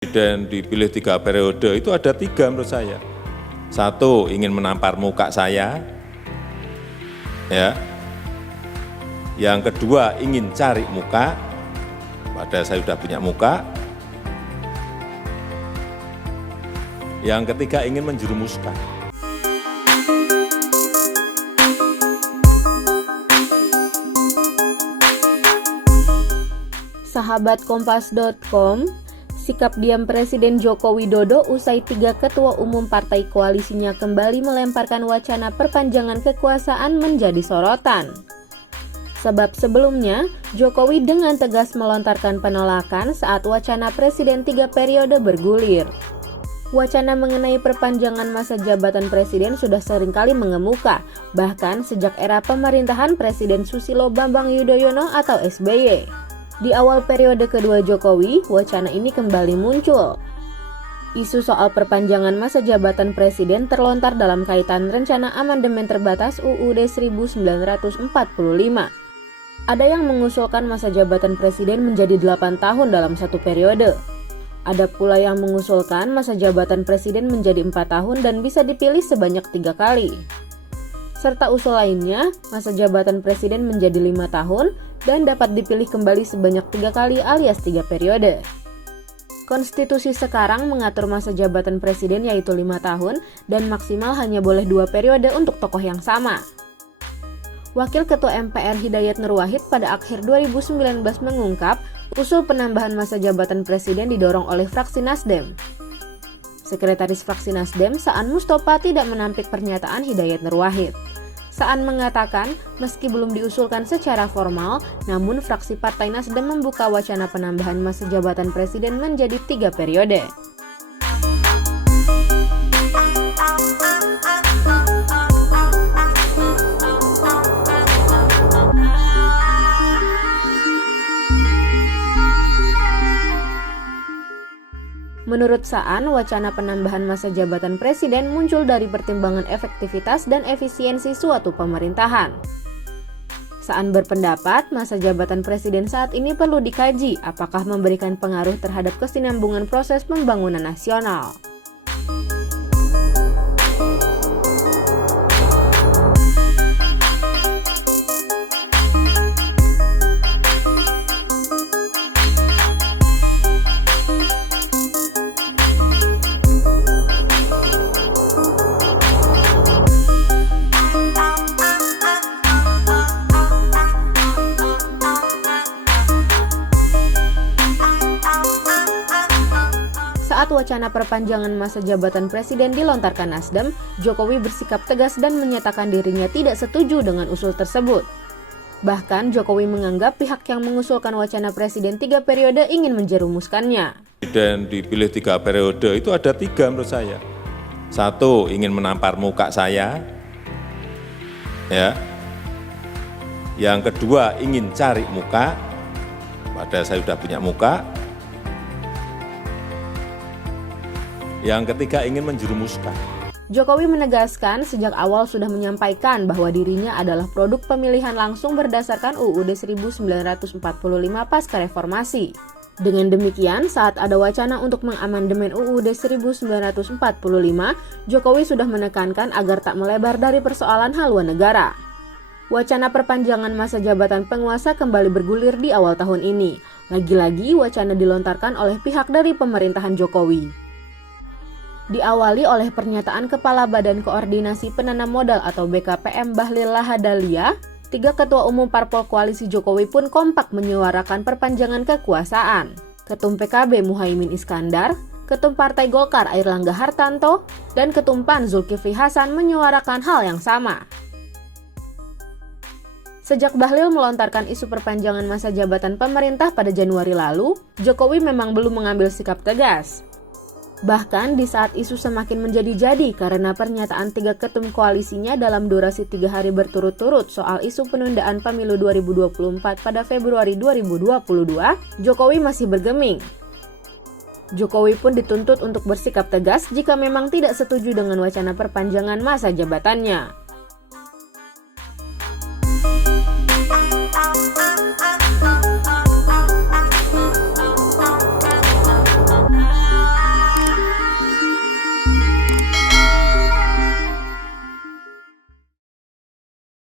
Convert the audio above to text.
Presiden dipilih 3 periode itu ada 3 menurut saya. 1, ingin menampar muka saya, ya. Yang kedua, ingin cari muka, padahal saya sudah punya muka. Yang ketiga, ingin menjerumuskan. Sahabat Kompas.com, sikap diam Presiden Joko Widodo usai 3 ketua umum partai koalisinya kembali melemparkan wacana perpanjangan kekuasaan menjadi sorotan. Sebab sebelumnya, Jokowi dengan tegas melontarkan penolakan saat wacana Presiden 3 periode bergulir. Wacana mengenai perpanjangan masa jabatan Presiden sudah seringkali mengemuka, bahkan sejak era pemerintahan Presiden Susilo Bambang Yudhoyono atau SBY. Di awal periode kedua Jokowi, wacana ini kembali muncul. Isu soal perpanjangan masa jabatan Presiden terlontar dalam kaitan rencana amandemen terbatas UUD 1945. Ada yang mengusulkan masa jabatan Presiden menjadi 8 tahun dalam satu periode. Ada pula yang mengusulkan masa jabatan Presiden menjadi 4 tahun dan bisa dipilih sebanyak 3 kali. Serta usul lainnya, masa jabatan Presiden menjadi 5 tahun dan dapat dipilih kembali sebanyak 3 kali alias 3 periode. Konstitusi sekarang mengatur masa jabatan Presiden yaitu 5 tahun dan maksimal hanya boleh 2 periode untuk tokoh yang sama. Wakil Ketua MPR Hidayat Nur Wahid pada akhir 2019 mengungkap usul penambahan masa jabatan Presiden didorong oleh fraksi Nasdem. Sekretaris fraksi Nasdem, Saan Mustopa, tidak menampik pernyataan Hidayat Nur Wahid. Saan mengatakan, meski belum diusulkan secara formal, namun fraksi Partai Nasdem membuka wacana penambahan masa jabatan Presiden menjadi 3 periode. Menurut Saan, wacana penambahan masa jabatan Presiden muncul dari pertimbangan efektivitas dan efisiensi suatu pemerintahan. Saan berpendapat masa jabatan Presiden saat ini perlu dikaji apakah memberikan pengaruh terhadap kesinambungan proses pembangunan nasional. Saat wacana perpanjangan masa jabatan Presiden dilontarkan Nasdem, Jokowi bersikap tegas dan menyatakan dirinya tidak setuju dengan usul tersebut. Bahkan Jokowi menganggap pihak yang mengusulkan wacana Presiden 3 periode ingin menjerumuskannya. Presiden dipilih 3 periode itu ada 3 menurut saya. 1, ingin menampar muka saya, ya. Yang kedua, ingin cari muka, padahal saya sudah punya muka. Yang ketiga, ingin menjerumuskan. Jokowi menegaskan sejak awal sudah menyampaikan bahwa dirinya adalah produk pemilihan langsung berdasarkan UUD 1945 pasca reformasi. Dengan demikian, saat ada wacana untuk mengamandemen UUD 1945, Jokowi sudah menekankan agar tak melebar dari persoalan haluan negara. Wacana perpanjangan masa jabatan penguasa kembali bergulir di awal tahun ini. Lagi-lagi wacana dilontarkan oleh pihak dari pemerintahan Jokowi. Diawali oleh pernyataan Kepala Badan Koordinasi Penanam Modal atau BKPM Bahlil Lahadalia, 3 ketua umum parpol koalisi Jokowi pun kompak menyuarakan perpanjangan kekuasaan. Ketum PKB Muhaimin Iskandar, Ketum Partai Golkar Airlangga Hartanto, dan Ketum PAN Zulkifli Hasan menyuarakan hal yang sama. Sejak Bahlil melontarkan isu perpanjangan masa jabatan pemerintah pada Januari lalu, Jokowi memang belum mengambil sikap tegas. Bahkan di saat isu semakin menjadi-jadi karena pernyataan 3 ketum koalisinya dalam durasi 3 hari berturut-turut soal isu penundaan pemilu 2024 pada Februari 2022, Jokowi masih bergeming. Jokowi pun dituntut untuk bersikap tegas jika memang tidak setuju dengan wacana perpanjangan masa jabatannya.